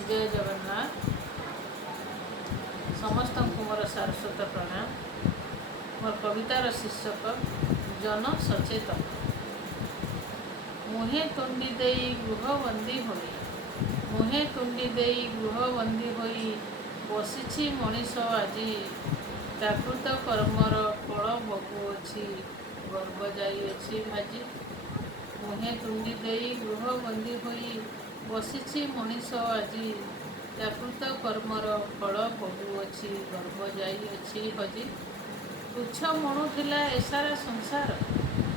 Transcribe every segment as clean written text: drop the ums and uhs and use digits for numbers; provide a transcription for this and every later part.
जय जगन्नाथ। समस्त को मोर सारस्वत प्रणाम। मोर कवितार शीर्षक जन सचेतन। मुहे तुंडी देई गृहबंदी होई, मुहे तुंडी देई गृहबंदी होई बसिछि मनीष आजी। प्राकृत कर्मर फल भोगुअछि, गर्व जाइअछि भाजी। मुहे तुंडी देई गृहबंदी होई बसिछि मनीष आजी। प्राकृत कर्मर फल भोगुअछि, गर्व जाइअछि हजी। तुच्छ मणुथिला एसारा संसार,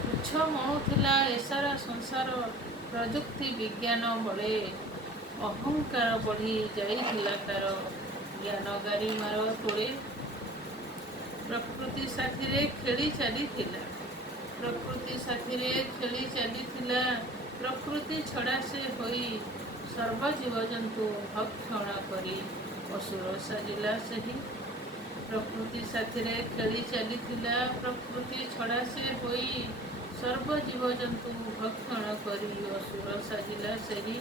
तुच्छ मणुथिला एसारा संसार। प्रजुक्ति विज्ञान बले अहंकार बढ़ी जाइथिला तार, ज्ञान गारिमार तोड़े। प्रकृति साथीरे खेली चलीथिला, प्रकृति साथीरे खेली चलीथिला। प्रकृति छड़ा से होई सर्व जीवजंतु भक्षण करी असुर साजिला सेही। प्रकृति साथीरे खेली चलीथिला, प्रकृति छड़ा से होई सर्व जीवजंतु भक्षण करी असुर साजिला सेही।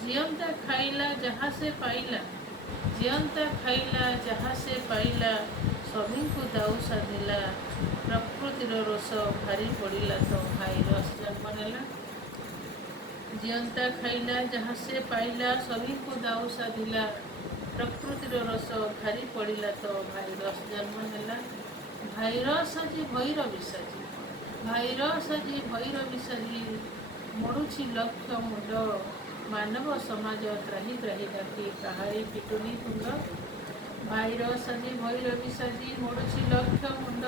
जियंता खाइला जहाँ से पाइला, जियंता खाइला जहाँ से पाइला। सभी को दाऊ साधिला, प्रकृतिर रोष भारी पड़िला तो भाईरस जन्म नेला। जियंता खाइला जहाँ से पाइला, सभी को दाऊ साधिला। प्रकृतिर रोष भारी पड़िला तो भाईरस जन्म नेला। भाईरस जी भैर विषाजी, भाईरस जी भैर विषाजी। मोड़ुछि लक्ष मुंड, मानव समाज त्राही त्राही डाकी काहारी पिटुनी तुंड। भाईरस जी भैर विषाजी, मोड़ुछि लक्ष मुंड,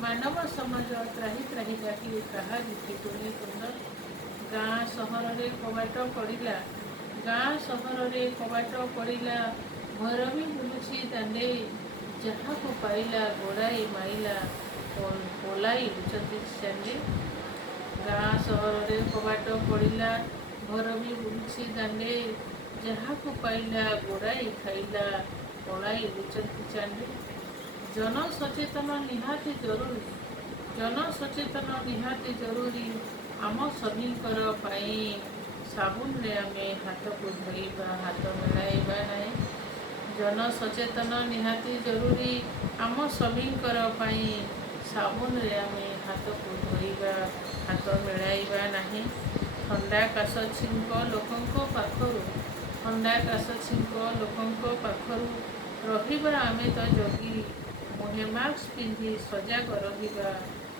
मानव समाज त्राही त्राही डाकी काहारी पिटुनी तुंड। गाँ सहर रे कबाट पड़िला, गाँ सहर रे कबाट पड़िला। भैरवी बुलुछि दांडे, जहाँ को पाइला गोड़ाई माइला, पोलाई लुचती चांडे। गाँ सहर रे कबाट पड़िला, भैरवी बुलुछि दांडे। जहाँ को पाइला गोड़ाई खाइला, पोलाई लुचती चांडे। जन सचेतन निहाती जरूरी, जन सचेतन निहाती जरूरी। आम सभींकर पाई साबुन रे आमे हाथ को धोइबा, हाथ मिलाइबा नहीं। जन सचेतन निहाती जरूरी, आम सभींकर पाई साबुन रे आमे हाथ को धोइबा, हाथ मिलाइबा नहीं। ठंडा काश छिंक लोकंको पाखरु, ठंडा काश छिंक लोकंको पाखरु। रहिबा आमे तो जोगी, मुहे मास्क पिंधि सजाग रहिबा,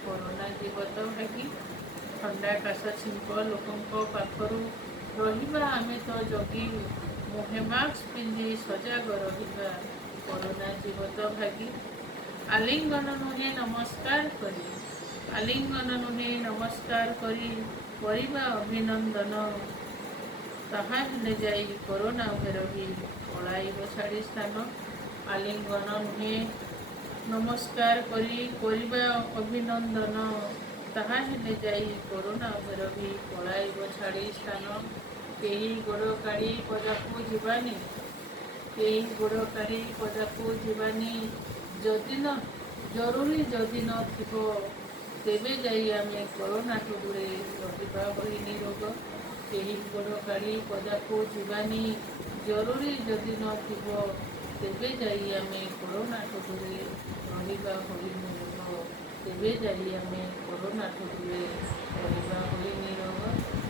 कोरोना जीव तो भागी। ठंडा काश छिंक लोकंको पाखरु, रहिबा आमे तो जोगी। मुहे मास्क पिंधि सजाग रहिबा, कोरोना जीव तो भागी। आलिंगन नुहे नमस्कार करी, आलिंगन नुहे नमस्कार करी करिबा अभिनंदन। ताहा हेले जाई कोरोना भेरवी, पलाइब छाड़ी स्थान। आलिंगन नुहे नमस्कार करी करिबा अभिनंदन। ताहा हेले जाई कोरोना भेरवी, पलाइब छाड़ी स्थान। केही गोड़ काढ़ी पदाकू जीवानी, केही गोड़ काढ़ी पदाकू जीवानी। जदि न जरूरी जदि न थिबो, तेबे जाई आमे कोरोना ठु दूरे रहिबा होई निरोग। केही गोड़ काढ़ी पदाकू जीवानी, जरूरी जदि न थिबो, तेबे जाई आमे कोरोना ठु दूरे रहिबा होई निरोग। तेबे जाई आमे कोरोना ठु दूरे रहिबा होई निरोग।